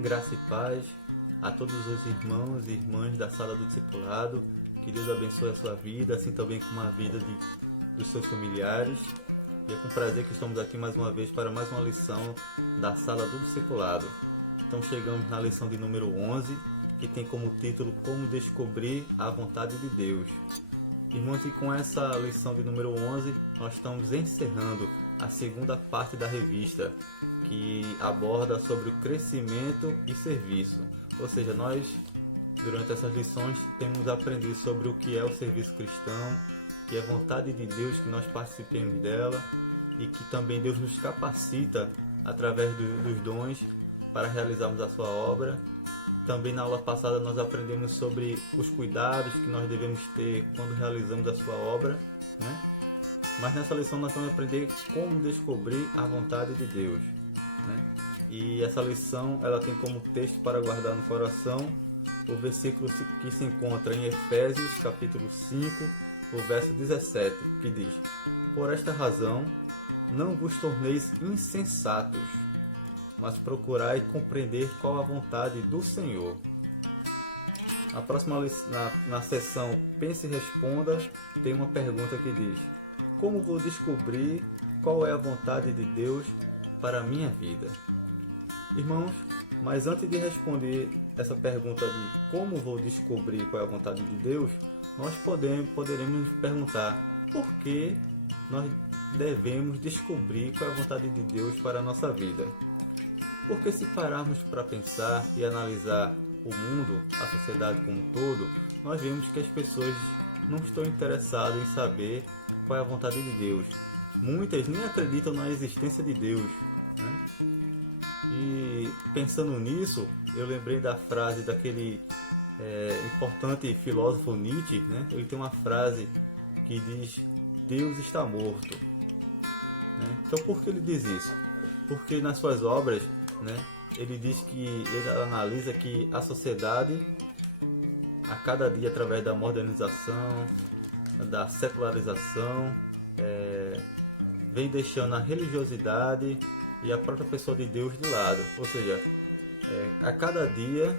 Graça e paz a todos os irmãos e irmãs da sala do discipulado. Que Deus abençoe a sua vida, assim também como a vida dos seus familiares. E é com prazer que estamos aqui mais uma vez para mais uma lição da sala do discipulado. Então chegamos na lição de número 11, que tem como título Como Descobrir a Vontade de Deus. Irmãos, e com essa lição de número 11, nós estamos encerrando a segunda parte da revista, que aborda sobre o crescimento e serviço. Ou seja, nós, durante essas lições, temos aprendido sobre o que é o serviço cristão, que é a vontade de Deus que nós participemos dela e que também Deus nos capacita através dos dons para realizarmos a sua obra. Também na aula passada nós aprendemos sobre os cuidados que nós devemos ter quando realizamos a sua obra, né? Mas nessa lição nós vamos aprender como descobrir a vontade de Deus, né? E essa lição ela tem como texto para guardar no coração o versículo que se encontra em Efésios capítulo 5, o verso 17, que diz: Por esta razão não vos torneis insensatos, mas procurai compreender qual a vontade do Senhor. A próxima na seção Pense e Responda tem uma pergunta que diz: Como vou descobrir qual é a vontade de Deus para a minha vida? Irmãos, mas antes de responder essa pergunta de como vou descobrir qual é a vontade de Deus, nós poderemos nos perguntar por que nós devemos descobrir qual é a vontade de Deus para a nossa vida. Porque se pararmos para pensar e analisar o mundo, a sociedade como um todo, nós vemos que as pessoas não estão interessadas em saber qual é a vontade de Deus. Muitas nem acreditam na existência de Deus, né? E pensando nisso, eu lembrei da frase daquele importante filósofo Nietzsche, né? Ele tem uma frase que diz: Deus está morto, né? Então por que ele diz isso? Porque nas suas obras, né, ele diz que ele analisa que a sociedade, a cada dia, através da modernização, da secularização, vem deixando a religiosidade e a própria pessoa de Deus de lado. Ou seja, a cada dia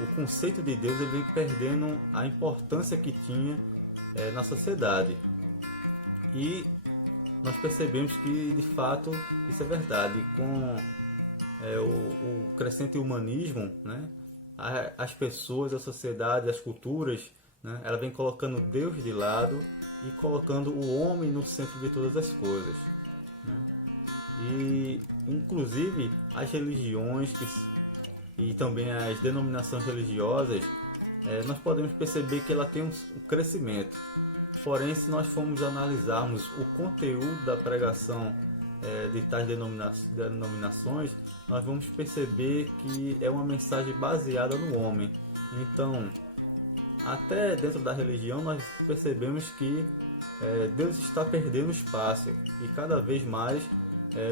o conceito de Deus ele vem perdendo a importância que tinha na sociedade. E nós percebemos que de fato isso é verdade. Com o crescente humanismo, né, as pessoas, a sociedade, as culturas, né, ela vem colocando Deus de lado e colocando o homem no centro de todas as coisas, né? E inclusive as religiões e também as denominações religiosas, nós podemos perceber que ela tem um crescimento. Porém, se nós formos analisarmos o conteúdo da pregação de tais denominações, nós vamos perceber que é uma mensagem baseada no homem. Então, até dentro da religião, nós percebemos que Deus está perdendo espaço e cada vez mais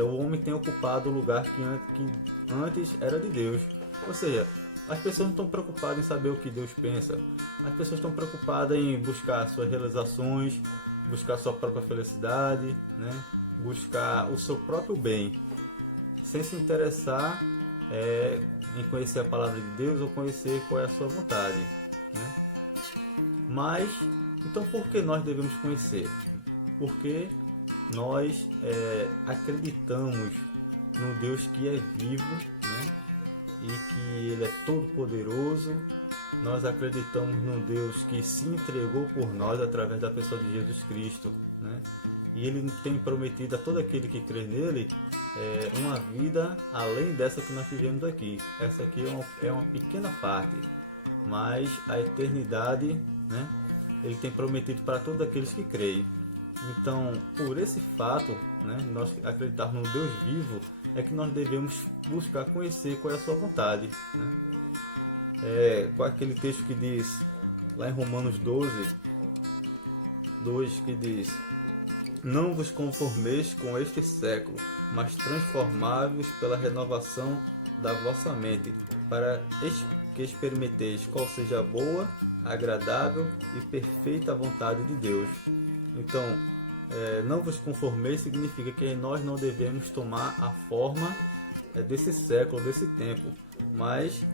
o homem tem ocupado o lugar que antes era de Deus. Ou seja, as pessoas não estão preocupadas em saber o que Deus pensa. As pessoas estão preocupadas em buscar suas realizações, buscar sua própria felicidade, né? Buscar o seu próprio bem, sem se interessar em conhecer a palavra de Deus ou conhecer qual é a sua vontade, né? Mas, então por que nós devemos conhecer? Porque nós acreditamos no Deus que é vivo, né? E que Ele é todo poderoso. Nós acreditamos num Deus que se entregou por nós através da pessoa de Jesus Cristo, né? E Ele tem prometido a todo aquele que crê nele uma vida além dessa que nós vivemos aqui. Essa aqui é uma pequena parte, mas a eternidade, né, Ele tem prometido para todos aqueles que creem. Então, por esse fato, né, nós acreditarmos no Deus vivo, é que nós devemos buscar conhecer qual é a sua vontade, né? Com aquele texto que diz, lá em Romanos 12, 2, que diz: Não vos conformeis com este século, mas transformai-vos pela renovação da vossa mente, para que experimenteis qual seja a boa, agradável e perfeita vontade de Deus. Então, não vos conformeis significa que nós não devemos tomar a forma desse século, desse tempo, mas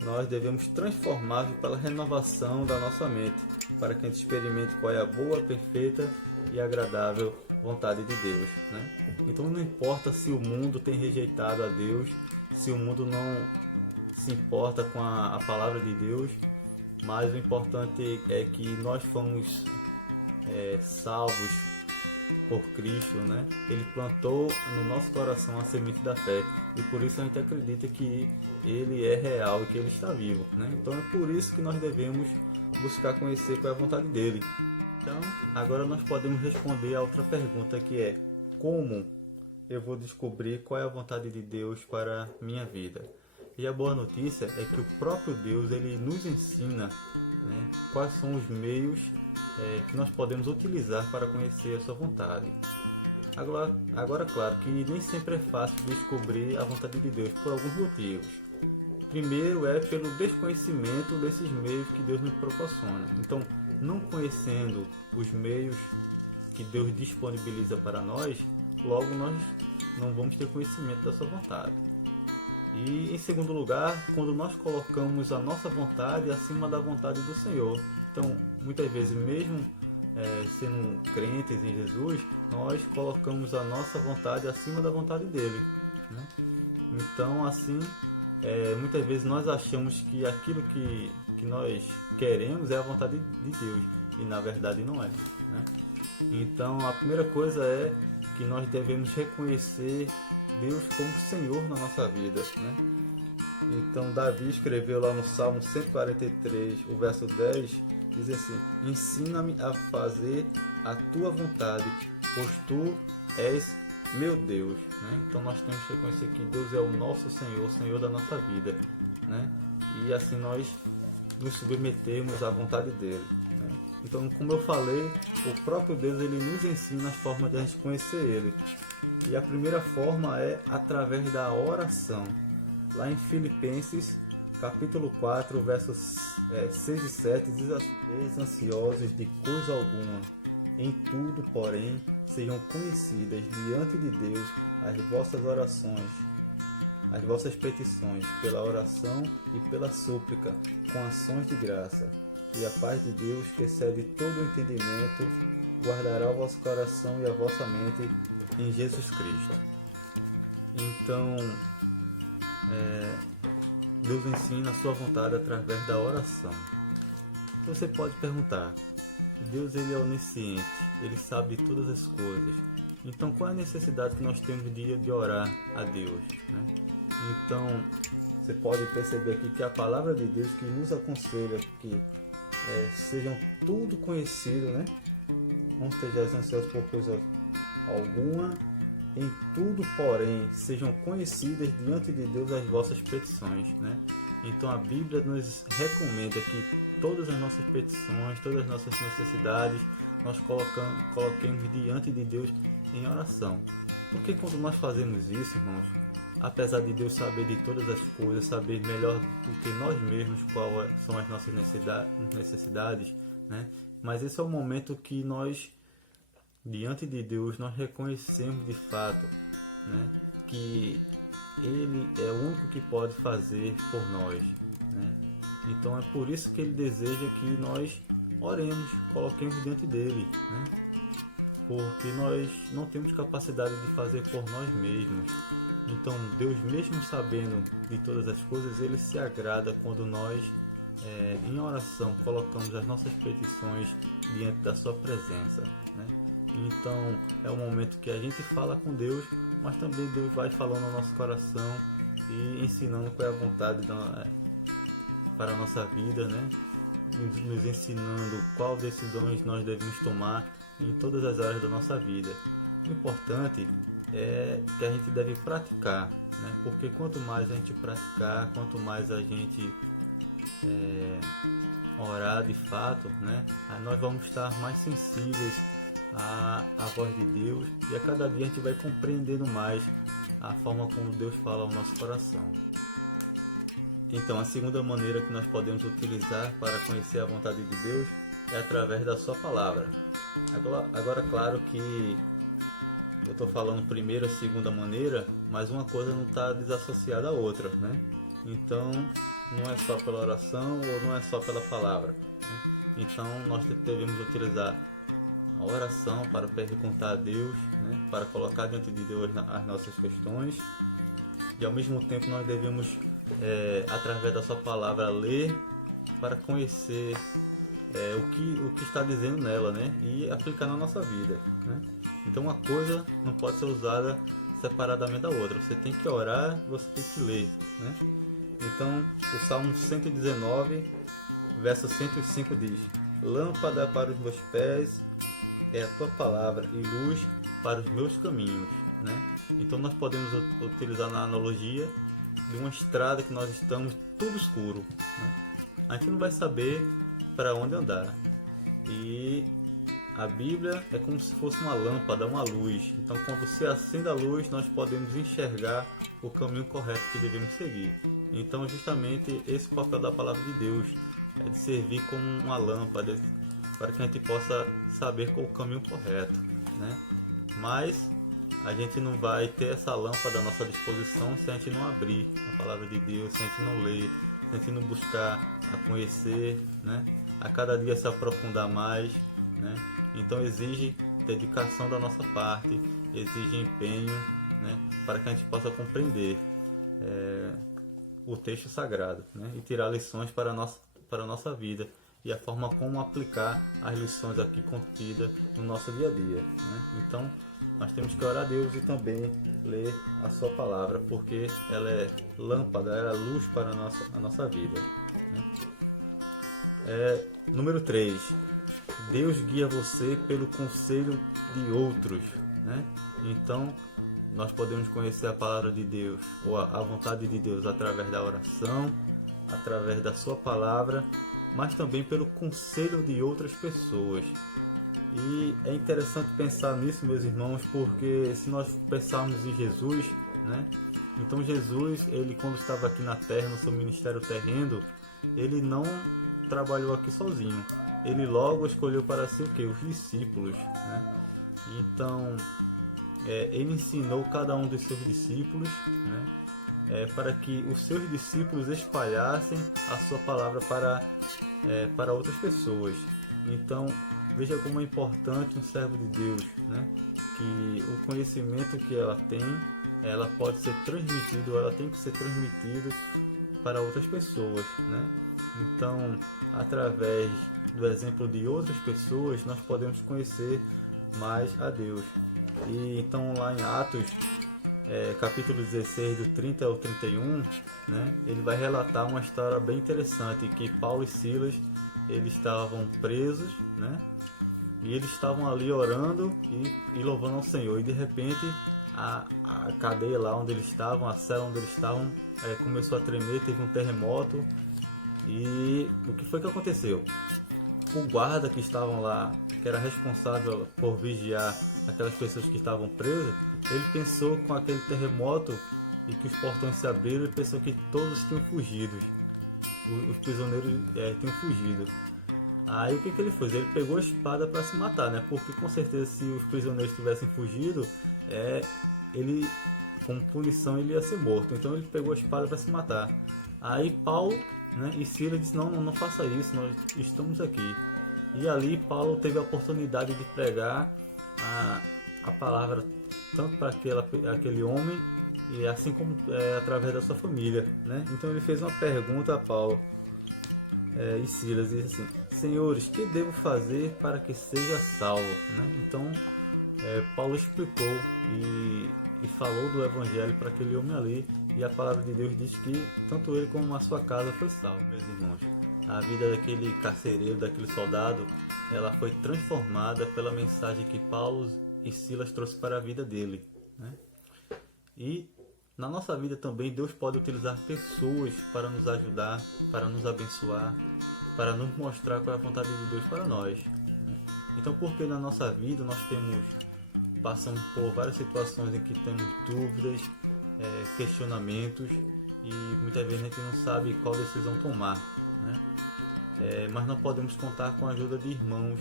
nós devemos transformá-lo pela renovação da nossa mente, para que a gente experimente qual é a boa, perfeita e agradável vontade de Deus, né? Então não importa se o mundo tem rejeitado a Deus, se o mundo não se importa com a palavra de Deus, mas o importante é que nós fomos salvos por Cristo, né? Ele plantou no nosso coração a semente da fé e por isso a gente acredita que Ele é real e que Ele está vivo, né? Então é por isso que nós devemos buscar conhecer qual é a vontade dEle. Então, agora nós podemos responder a outra pergunta, que é: como eu vou descobrir qual é a vontade de Deus para a minha vida? E a boa notícia é que o próprio Deus, ele nos ensina, né, quais são os meios que nós podemos utilizar para conhecer a sua vontade. Agora, claro que nem sempre é fácil descobrir a vontade de Deus por alguns motivos. Primeiro é pelo desconhecimento desses meios que Deus nos proporciona. Então, não conhecendo os meios que Deus disponibiliza para nós, logo nós não vamos ter conhecimento da sua vontade. E em segundo lugar, quando nós colocamos a nossa vontade acima da vontade do Senhor. Então, muitas vezes, mesmo sendo crentes em Jesus, nós colocamos a nossa vontade acima da vontade dele, né? Então, assim, muitas vezes nós achamos que aquilo que nós queremos é a vontade de Deus, e na verdade não é, né? Então a primeira coisa é que nós devemos reconhecer Deus como Senhor na nossa vida, né? Então Davi escreveu lá no Salmo 143, o verso 10, diz assim: ensina-me a fazer a tua vontade, pois tu és meu Deus, né? Então nós temos que reconhecer que Deus é o nosso Senhor, o Senhor da nossa vida, né? E assim nós nos submetemos à vontade dele, né? Então, como eu falei, o próprio Deus, ele nos ensina as formas de a gente conhecer ele. E a primeira forma é através da oração. Lá em Filipenses, capítulo 4, versos 6 e 7, diz assim: "Sejam ansiosos de coisa alguma, em tudo, porém, sejam conhecidas diante de Deus as vossas orações, as vossas petições, pela oração e pela súplica, com ações de graça. E a paz de Deus, que excede todo o entendimento, guardará o vosso coração e a vossa mente em Jesus Cristo." Então, Deus ensina a sua vontade através da oração. Você pode perguntar: Deus, ele é onisciente, ele sabe de todas as coisas. Então, qual é a necessidade que nós temos de orar a Deus, né? Então, você pode perceber aqui que a palavra de Deus que nos aconselha que sejam tudo conhecido, né? Não estejais ansiosos por coisa alguma, em tudo, porém, sejam conhecidas diante de Deus as vossas petições, né? Então a Bíblia nos recomenda que todas as nossas petições, todas as nossas necessidades, nós coloquemos diante de Deus em oração. Porque quando nós fazemos isso, irmãos, apesar de Deus saber de todas as coisas, saber melhor do que nós mesmos quais são as nossas necessidades, né? Mas esse é o momento que nós, diante de Deus, nós reconhecemos de fato, né, que Ele é o único que pode fazer por nós, né? Então é por isso que Ele deseja que nós oremos, coloquemos diante dEle, né? Porque nós não temos capacidade de fazer por nós mesmos. Então Deus, mesmo sabendo de todas as coisas, Ele se agrada quando nós, em oração, colocamos as nossas petições diante da sua presença, né? Então é o momento que a gente fala com Deus, mas também Deus vai falando no nosso coração e ensinando qual é a vontade para a nossa vida, né? Nos ensinando qual decisões nós devemos tomar em todas as áreas da nossa vida. O importante é que a gente deve praticar, né? Porque quanto mais a gente praticar, quanto mais a gente orar de fato, né? Aí nós vamos estar mais sensíveis à voz de Deus, e a cada dia a gente vai compreendendo mais a forma como Deus fala ao nosso coração. Então, a segunda maneira que nós podemos utilizar para conhecer a vontade de Deus é através da sua palavra. Agora, claro que eu estou falando primeiro a segunda maneira, mas uma coisa não está desassociada à outra, né? Então não é só pela oração ou não é só pela palavra, né? Então nós devemos utilizar a oração para perguntar a Deus, né? Para colocar diante de Deus as nossas questões, e ao mesmo tempo nós devemos, através da sua palavra, ler para conhecer o que está dizendo nela, né? E aplicar na nossa vida, né? Então uma coisa não pode ser usada separadamente da outra. Você tem que orar, você tem que ler, né? Então o Salmo 119, verso 105 diz: Lâmpada para os meus pés é a tua palavra e luz para os meus caminhos, né? Então nós podemos utilizar na analogia de uma estrada que nós estamos tudo escuro, né? A gente não vai saber para onde andar, e a Bíblia é como se fosse uma lâmpada, uma luz. Então quando você acende a luz, nós podemos enxergar o caminho correto que devemos seguir. Então justamente esse papel da palavra de Deus é de servir como uma lâmpada para que a gente possa saber qual é o caminho correto, né? Mas a gente não vai ter essa lâmpada à nossa disposição se a gente não abrir a palavra de Deus, se a gente não ler, se a gente não buscar a conhecer, né? A cada dia se aprofundar mais, né? Então exige dedicação da nossa parte, exige empenho, né? Para que a gente possa compreender o texto sagrado, né? E tirar lições para a nossa vida e a forma como aplicar as lições aqui contidas no nosso dia a dia, né? Então nós temos que orar a Deus e também ler a sua palavra, porque ela é lâmpada, ela é luz para a nossa vida, né? Número 3. Deus guia você pelo conselho de outros, né? Então nós podemos conhecer a palavra de Deus ou a vontade de Deus através da oração, através da sua palavra, mas também pelo conselho de outras pessoas. E é interessante pensar nisso, meus irmãos, porque se nós pensarmos em Jesus, né? Então Jesus, ele quando estava aqui na terra, no seu ministério terreno, ele não trabalhou aqui sozinho. Ele logo escolheu para si o quê? Os discípulos, né? Então ele ensinou cada um dos seus discípulos, né? Para que os seus discípulos espalhassem a sua palavra para outras pessoas. Então veja como é importante um servo de Deus, né? Que o conhecimento que ela tem, ela pode ser transmitido, ela tem que ser transmitido para outras pessoas, né? Então, através do exemplo de outras pessoas, nós podemos conhecer mais a Deus. E então lá em Atos, capítulo 16, do 30 ao 31, né? Ele vai relatar uma história bem interessante, que Paulo e Silas, eles estavam presos, né? E eles estavam ali orando e louvando ao Senhor. E de repente a cadeia lá onde eles estavam, a cela onde eles estavam, começou a tremer, teve um terremoto. E o que foi que aconteceu? O guarda que estavam lá, que era responsável por vigiar aquelas pessoas que estavam presas, ele pensou com aquele terremoto e que os portões se abriram, ele pensou que todos tinham fugido. Os prisioneiros tinham fugido. Aí o que ele fez? Ele pegou a espada para se matar, né? Porque com certeza se os prisioneiros tivessem fugido, ele, como punição, ele ia ser morto. Então ele pegou a espada para se matar. Aí Paulo, né, e Silas disse, não faça isso, nós estamos aqui. E ali Paulo teve a oportunidade de pregar a palavra tanto para aquele homem e assim como através da sua família, né? Então ele fez uma pergunta a Paulo e Silas, e disse assim: Senhores, que devo fazer para que seja salvo? Né? Então Paulo explicou e falou do evangelho para aquele homem ali, e a palavra de Deus diz que tanto ele como a sua casa foi salvo. Meus irmãos, a vida daquele carcereiro, daquele soldado, ela foi transformada pela mensagem que Paulo e Silas trouxe para a vida dele, né? E na nossa vida também Deus pode utilizar pessoas para nos ajudar, para nos abençoar, para nos mostrar qual é a vontade de Deus para nós, né? Então, porque na nossa vida nós passamos por várias situações em que temos dúvidas, questionamentos, e muitas vezes a gente não sabe qual decisão tomar, né? Mas não podemos contar com a ajuda de irmãos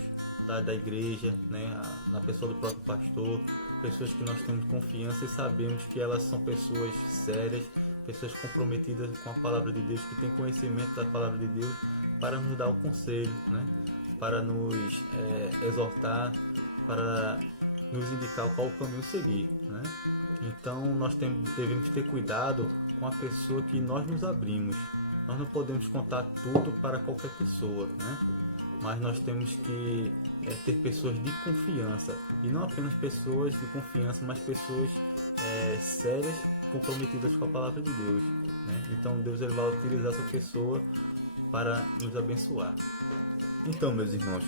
da igreja, né? Na pessoa do próprio pastor, pessoas que nós temos confiança e sabemos que elas são pessoas sérias, pessoas comprometidas com a palavra de Deus, que têm conhecimento da palavra de Deus, para nos dar um conselho, né? Para nos exortar, para nos indicar qual o caminho seguir, né? Então nós devemos ter cuidado com a pessoa que nós nos abrimos. Nós não podemos contar tudo para qualquer pessoa, né? Mas nós temos que ter pessoas de confiança, e não apenas pessoas de confiança, mas pessoas sérias, comprometidas com a palavra de Deus, né? Então Deus ele vai utilizar essa pessoa para nos abençoar. Então, meus irmãos,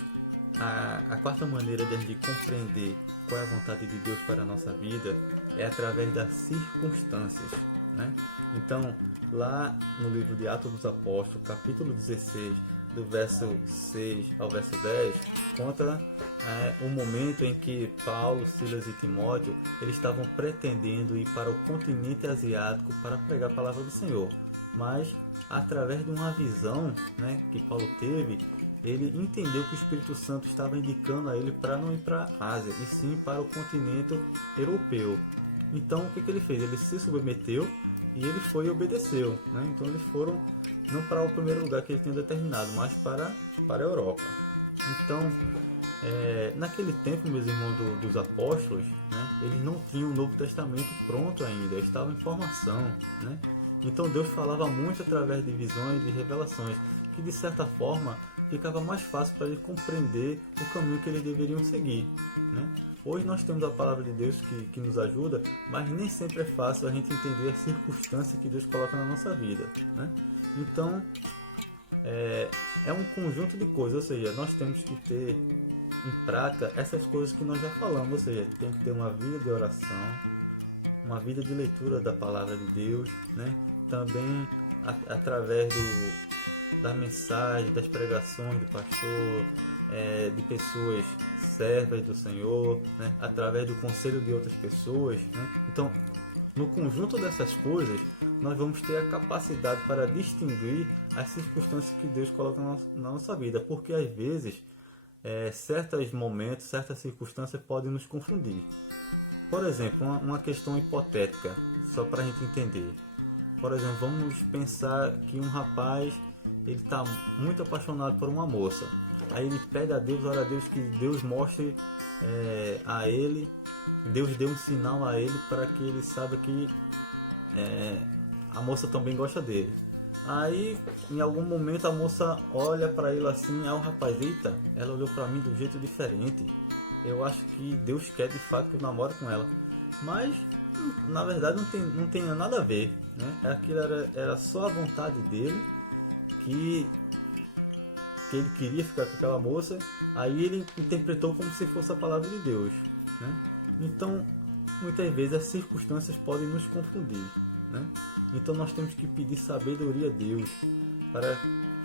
a quarta maneira de a gente compreender qual é a vontade de Deus para a nossa vida é através das circunstâncias, né? Então, lá no livro de Atos dos Apóstolos, capítulo 16, do verso 6 ao verso 10, conta um momento em que Paulo, Silas e Timóteo eles estavam pretendendo ir para o continente asiático para pregar a palavra do Senhor, mas através de uma visão, né, que Paulo teve, ele entendeu que o Espírito Santo estava indicando a ele para não ir para a Ásia, e sim para o continente europeu. Então o que ele fez? Ele se submeteu e ele foi e obedeceu, né? Então eles foram não para o primeiro lugar que ele tinha determinado, mas para a Europa. Então, naquele tempo, meus irmãos dos apóstolos, né, eles não tinham o Novo Testamento pronto ainda, estavam em formação, né? Então Deus falava muito através de visões e revelações, que de certa forma ficava mais fácil para eles compreender o caminho que eles deveriam seguir, né? Hoje nós temos a palavra de Deus que nos ajuda, mas nem sempre é fácil a gente entender as circunstâncias que Deus coloca na nossa vida, né? Então, é um conjunto de coisas, ou seja, nós temos que ter em prática essas coisas que nós já falamos, ou seja, tem que ter uma vida de oração, uma vida de leitura da palavra de Deus, né? Também através da mensagem, das pregações do pastor, de pessoas servas do Senhor, né? Através do conselho de outras pessoas, né? Então, no conjunto dessas coisas, nós vamos ter a capacidade para distinguir as circunstâncias que Deus coloca na nossa vida, porque às vezes certos momentos, certas circunstâncias podem nos confundir. Por exemplo, uma questão hipotética, só para a gente entender. Por exemplo, vamos pensar que um rapaz ele está muito apaixonado por uma moça. Aí ele pede a Deus, ora a Deus, que Deus mostre a ele, Deus dê um sinal a ele para que ele saiba que a moça também gosta dele. Aí, em algum momento, a moça olha para ele assim, aí o rapaz, eita, ela olhou para mim de um jeito diferente. Eu acho que Deus quer de fato que eu namore com ela. Mas, na verdade, não tem nada a ver, né? Aquilo era só a vontade dele, que ele queria ficar com aquela moça. Aí ele interpretou como se fosse a palavra de Deus, né? Então, muitas vezes as circunstâncias podem nos confundir, né? Então nós temos que pedir sabedoria a Deus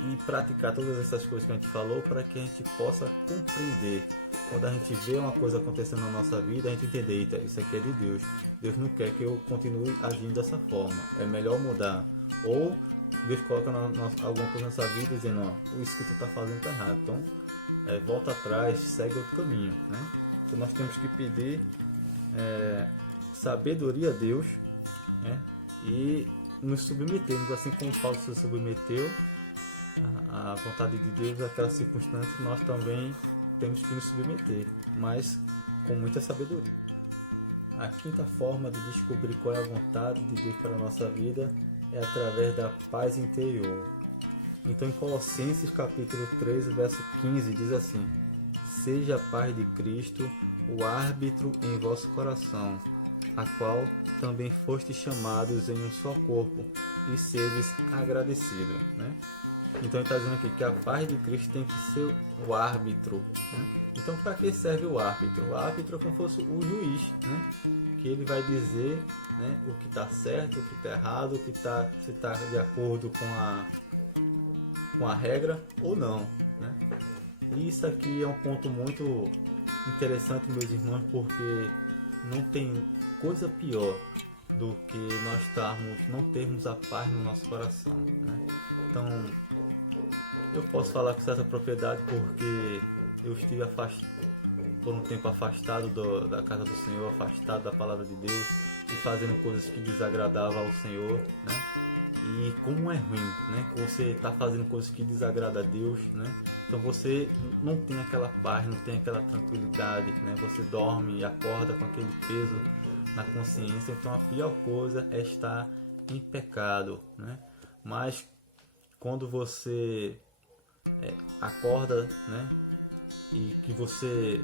e praticar todas essas coisas que a gente falou, para que a gente possa compreender. Quando a gente vê uma coisa acontecendo na nossa vida, a gente entender, eita, isso aqui é de Deus. Deus não quer que eu continue agindo dessa forma. É melhor mudar. Ou Deus coloca alguma coisa na nossa vida dizendo, ó, isso que tu está fazendo está errado. Então, volta atrás, segue outro caminho, né? Então nós temos que pedir sabedoria a Deus, né? E nos submetermos, assim como Paulo se submeteu à vontade de Deus, àquela circunstância, nós também temos que nos submeter, mas com muita sabedoria. A quinta forma de descobrir qual é a vontade de Deus para a nossa vida é através da paz interior. Então, em Colossenses capítulo 3, verso 15, diz assim: seja a paz de Cristo o árbitro em vosso coração, a qual também fostes chamados em um só corpo, e sedes agradecidos, né? Então ele está dizendo aqui que a paz de Cristo tem que ser o árbitro, né? Então, para que serve o árbitro? O árbitro é como se fosse o juiz, né? Que ele vai dizer, né, o que está certo, o que está errado, se está de acordo com a regra ou não, né? E isso aqui é um ponto muito interessante, meus irmãos, porque não tem coisa pior do que nós não termos a paz no nosso coração, né? Então, eu posso falar com certa propriedade porque eu estive por um tempo afastado da casa do Senhor, afastado da palavra de Deus, e fazendo coisas que desagradavam ao Senhor, né? E como é ruim, né? Que você está fazendo coisas que desagradam a Deus, né? Então você não tem aquela paz, não tem aquela tranquilidade, né? Você dorme e acorda com aquele peso na consciência. Então a pior coisa é estar em pecado, né? Mas quando você acorda, né? E que você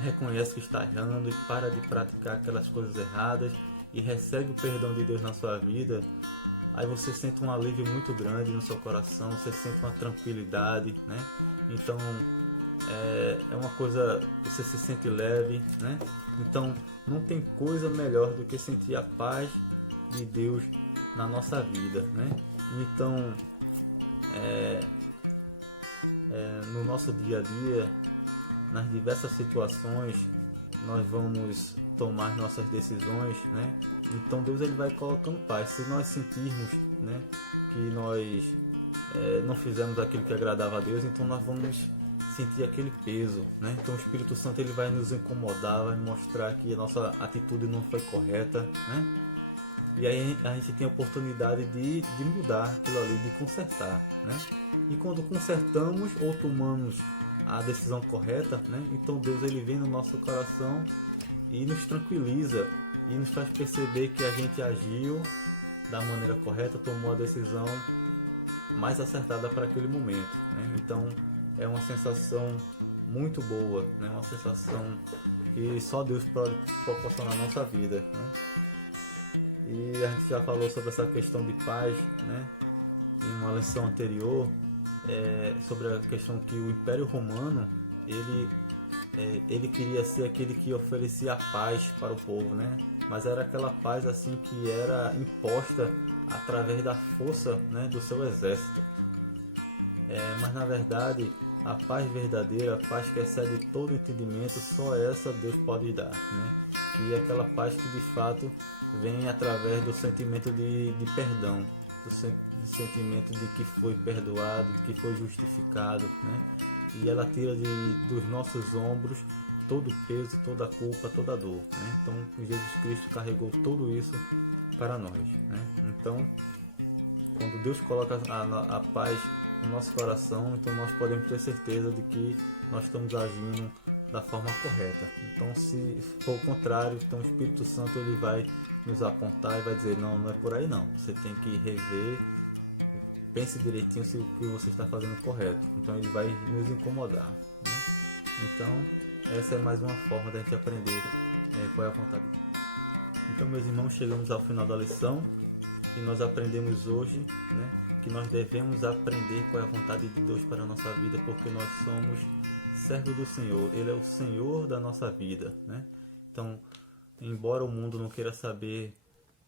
reconhece que está errando e para de praticar aquelas coisas erradas e recebe o perdão de Deus na sua vida, aí você sente um alívio muito grande no seu coração, você sente uma tranquilidade, né? Então é uma coisa, você se sente leve, né? Então não tem coisa melhor do que sentir a paz de Deus na nossa vida, né? Então no nosso dia a dia, nas diversas situações, nós vamos tomar nossas decisões, né? Então Deus ele vai colocando paz. Se nós sentirmos, né, que nós não fizemos aquilo que agradava a Deus, então nós vamos sentir aquele peso, né? Então o Espírito Santo ele vai nos incomodar, vai mostrar que a nossa atitude não foi correta, né? E aí a gente tem a oportunidade de mudar aquilo ali, de consertar, né? E quando consertamos ou tomamos a decisão correta, né? Então Deus ele vem no nosso coração e nos tranquiliza e nos faz perceber que a gente agiu da maneira correta, tomou a decisão mais acertada para aquele momento, né? Então é uma sensação muito boa, né? Uma sensação que só Deus pode proporcionar na nossa vida, né? E a gente já falou sobre essa questão de paz, né? Em uma lição anterior, sobre a questão que o Império Romano ele queria ser aquele que oferecia a paz para o povo, né? Mas era aquela paz assim que era imposta através da força, né, do seu exército. Mas na verdade a paz verdadeira, a paz que excede todo entendimento, só essa Deus pode dar, né? Que é aquela paz que de fato vem através do sentimento de perdão, do sentimento de que foi perdoado, de que foi justificado, né? E ela tira dos nossos ombros todo o peso, toda a culpa, toda a dor, né? Então Jesus Cristo carregou tudo isso para nós, né? Então quando Deus coloca a paz no nosso coração, então nós podemos ter certeza de que nós estamos agindo da forma correta. Então se for o contrário, então o Espírito Santo ele vai nos apontar e vai dizer, não é por aí não, você tem que rever, pense direitinho se o que você está fazendo é correto. Então ele vai nos incomodar, né? Então essa é mais uma forma da gente aprender qual é a vontade de Deus. Então meus irmãos, chegamos ao final da lição e nós aprendemos hoje, né, que nós devemos aprender qual é a vontade de Deus para a nossa vida, porque nós somos servos do Senhor, Ele é o Senhor da nossa vida, né? Então embora o mundo não queira saber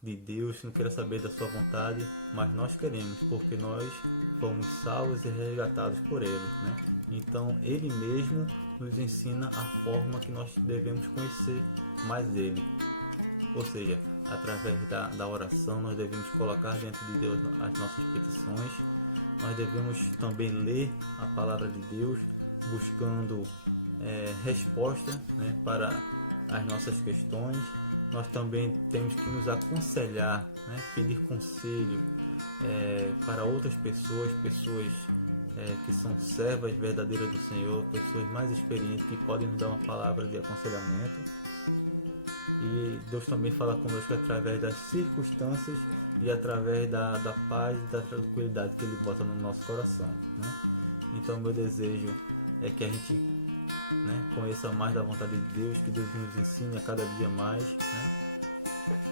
de Deus, não queira saber da sua vontade, mas nós queremos, porque nós fomos salvos e resgatados por Ele, né? Então Ele mesmo nos ensina a forma que nós devemos conhecer mais Ele. Ou seja, através da oração nós devemos colocar diante de Deus as nossas petições. Nós devemos também ler a palavra de Deus, buscando resposta, né, para as nossas questões. Nós também temos que nos aconselhar, né, pedir conselho para outras pessoas que são servas verdadeiras do Senhor, pessoas mais experientes que podem nos dar uma palavra de aconselhamento. E Deus também fala conosco através das circunstâncias e através da paz e da tranquilidade que Ele bota no nosso coração, né? Então meu desejo é que a gente, né, conheça mais da vontade de Deus, que Deus nos ensine a cada dia mais, né?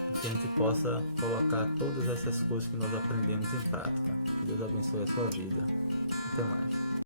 E que a gente possa colocar todas essas coisas que nós aprendemos em prática. Que Deus abençoe a sua vida. Até mais.